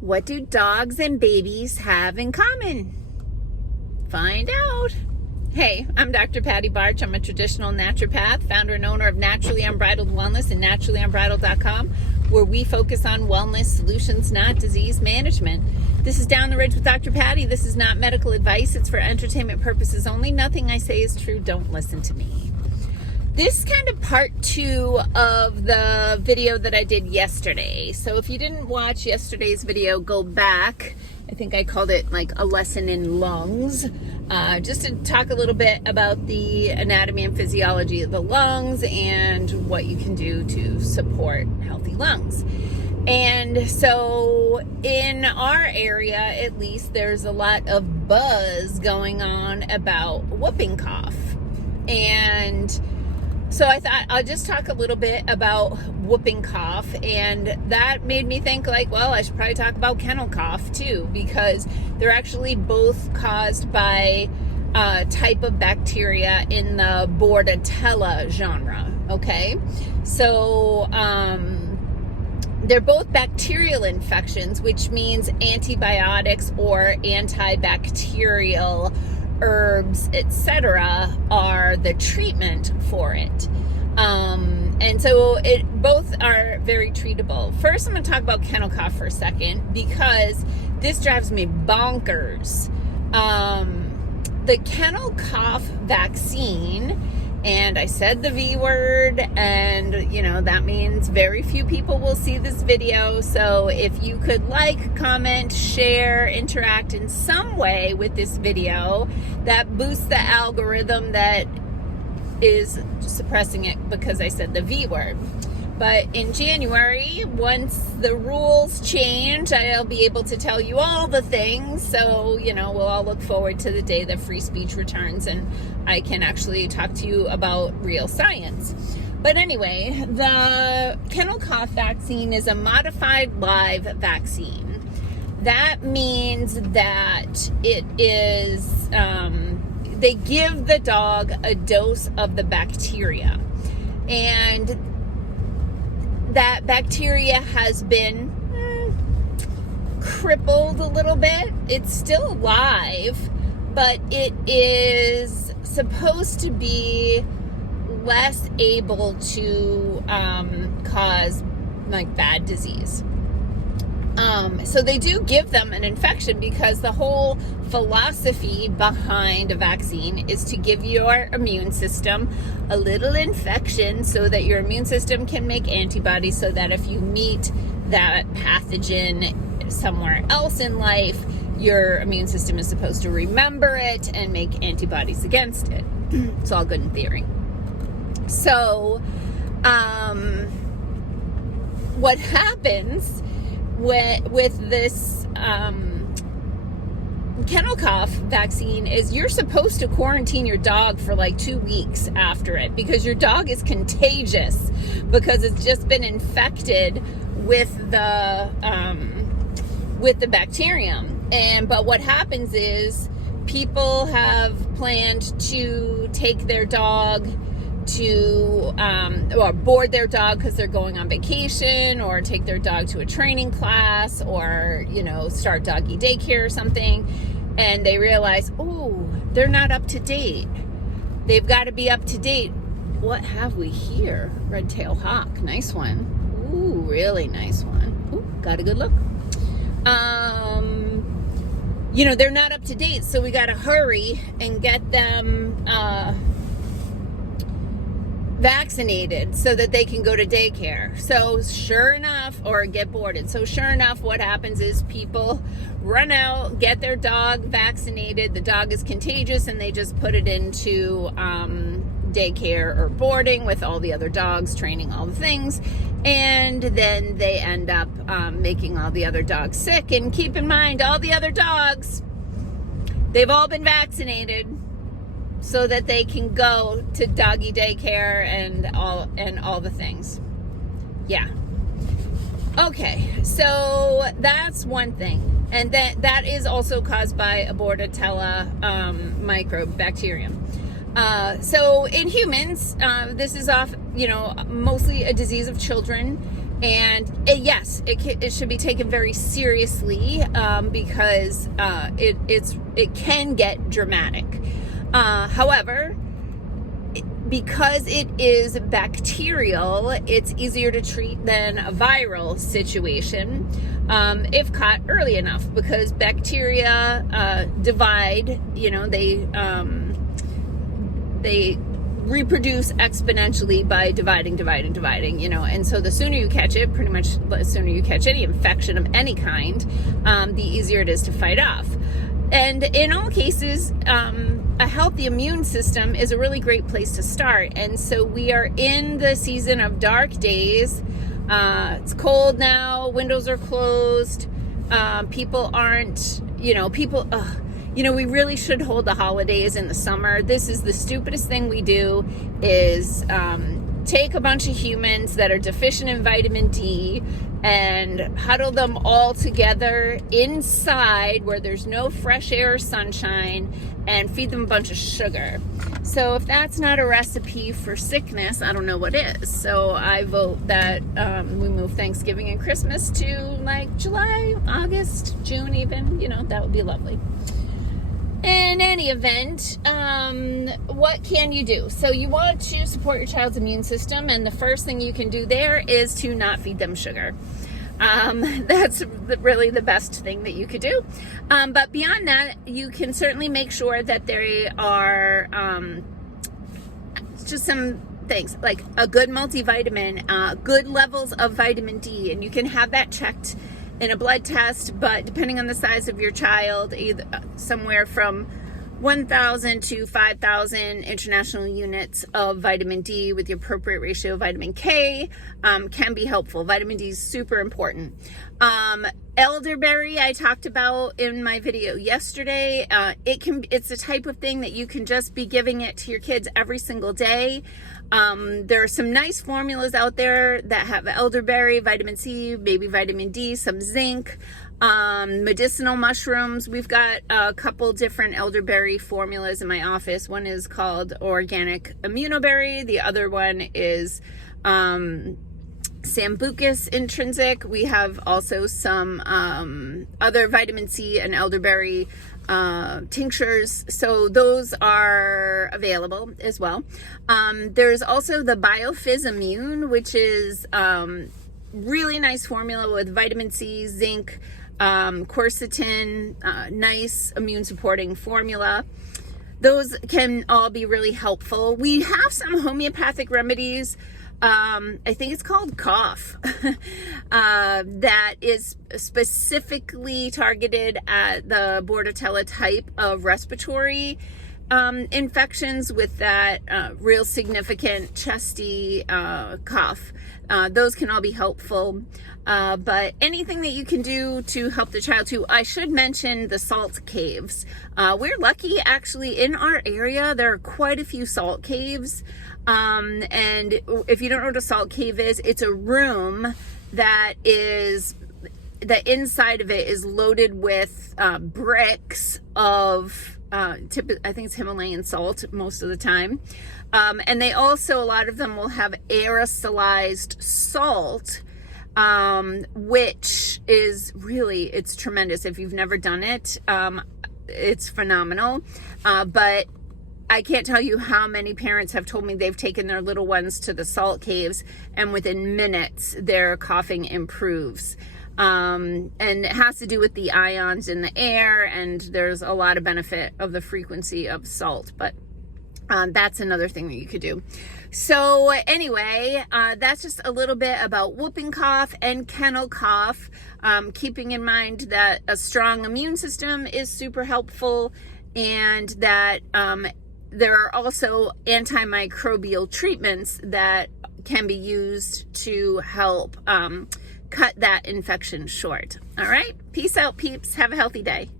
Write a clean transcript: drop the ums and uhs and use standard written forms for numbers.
What do dogs and babies have in common? Find out. Hey, I'm Dr. Patty Barch. I'm a traditional naturopath, founder and owner of Naturally Unbridled Wellness and naturallyunbridled.com, where we focus on wellness solutions, not disease management. This is Down the Ridge with Dr. Patty. This is not medical advice. It's for entertainment purposes only. Nothing I say is true. Don't listen to me. This is kind of part 2 of the video that I did yesterday. So if you didn't watch yesterday's video, go back. I think I called it like a lesson in lungs, just to talk a little bit about the anatomy and physiology of the lungs and what you can do to support healthy lungs. And so in our area, at least, there's a lot of buzz going on about whooping cough. And so I thought I'll just talk a little bit about whooping cough, and that made me think like, well, I should probably talk about kennel cough too, because they're actually both caused by a type of bacteria in the Bordetella genre, okay? So they're both bacterial infections, which means antibiotics or antibacterial herbs, etc., are the treatment for it. And so both are very treatable. First, I'm going to talk about kennel cough for a second, because this drives me bonkers. The kennel cough vaccine, and I said the V word, and you know that means very few people will see this video. So if you could like, comment, share, interact in some way with this video, that boosts the algorithm that is suppressing it because I said the V word. But in January, once the rules change, I'll be able to tell you all the things. So, you know, we'll all look forward to the day that free speech returns and I can actually talk to you about real science. But anyway, the kennel cough vaccine is a modified live vaccine. That means that it is, they give the dog a dose of the bacteria. And that bacteria has been crippled a little bit. It's still alive, but it is supposed to be less able to cause like bad disease. So they do give them an infection, because the whole philosophy behind a vaccine is to give your immune system a little infection so that your immune system can make antibodies, so that if you meet that pathogen somewhere else in life, your immune system is supposed to remember it and make antibodies against it. It's all good in theory. So, what happens with this kennel cough vaccine is you're supposed to quarantine your dog for like 2 weeks after it, because your dog is contagious because it's just been infected with the bacterium. But what happens is people have planned to take their dog to or board their dog because they're going on vacation, or take their dog to a training class, or you know, start doggy daycare or something, and they realize, oh, they're not up to date. They've got to be up to date. What have we here? Red-tailed hawk. Nice one. Ooh, really nice one. Ooh, got a good look. You know, they're not up to date, so we got to hurry and get them vaccinated so that they can go to daycare. So sure enough, or get boarded. So sure enough, what happens is people run out, get their dog vaccinated. The dog is contagious, and they just put it into daycare or boarding with all the other dogs, training all the things. And then they end up making all the other dogs sick. And keep in mind, all the other dogs, they've all been vaccinated so that they can go to doggy daycare and all the things. Yeah. Okay, so that's one thing. And that is also caused by a Bordetella microbe bacterium. So in humans, this is mostly a disease of children. Yes, it should be taken very seriously, because it can get dramatic. However, because it is bacterial, it's easier to treat than a viral situation, if caught early enough, because bacteria divide. They reproduce exponentially by dividing, and so the sooner you catch it, pretty much the sooner you catch any infection of any kind, the easier it is to fight off. And in all cases, a healthy immune system is a really great place to start. And so we are in the season of dark days. It's cold now, windows are closed, people aren't, we really should hold the holidays in the summer. This is the stupidest thing we do, is take a bunch of humans that are deficient in vitamin D and huddle them all together inside where there's no fresh air or sunshine and feed them a bunch of sugar. So if that's not a recipe for sickness, I don't know what is. So I vote that we move Thanksgiving and Christmas to like July, August, June even. That would be lovely. In any event, what can you do? So you want to support your child's immune system, and the first thing you can do there is to not feed them sugar. That's really the best thing that you could do. But beyond that, you can certainly make sure that there are just some things like a good multivitamin, good levels of vitamin D, and you can have that checked in a blood test, but depending on the size of your child, either somewhere from 1,000 to 5,000 international units of vitamin D with the appropriate ratio of vitamin K can be helpful. Vitamin D is super important. Elderberry, I talked about in my video yesterday. It's a type of thing that you can just be giving it to your kids every single day. There are some nice formulas out there that have elderberry, vitamin C, maybe vitamin D, some zinc, medicinal mushrooms. We've got a couple different elderberry formulas in my office. One is called Organic Immunoberry. The other one is Sambucus Intrinsic. We have also some other vitamin C and elderberry tinctures, so those are available as well. There's also the BioFizz Immune, which is really nice formula with vitamin C, zinc, quercetin, nice immune supporting formula. Those can all be really helpful. We have some homeopathic remedies. I think it's called Cough, that is specifically targeted at the Bordetella type of respiratory infections with that real significant chesty cough. Those can all be helpful. But anything that you can do to help the child too. I should mention the salt caves. We're lucky, actually, in our area there are quite a few salt caves. And if you don't know what a salt cave is, it's a room that the inside of it is loaded with bricks of I think it's Himalayan salt most of the time. And they also, a lot of them will have aerosolized salt, which is really, it's tremendous. If you've never done it, it's phenomenal. But I can't tell you how many parents have told me they've taken their little ones to the salt caves, and within minutes their coughing improves. And it has to do with the ions in the air, and there's a lot of benefit of the frequency of salt, but that's another thing that you could do. So anyway, that's just a little bit about whooping cough and kennel cough, keeping in mind that a strong immune system is super helpful, and that there are also antimicrobial treatments that can be used to help cut that infection short. All right, peace out, peeps. Have a healthy day.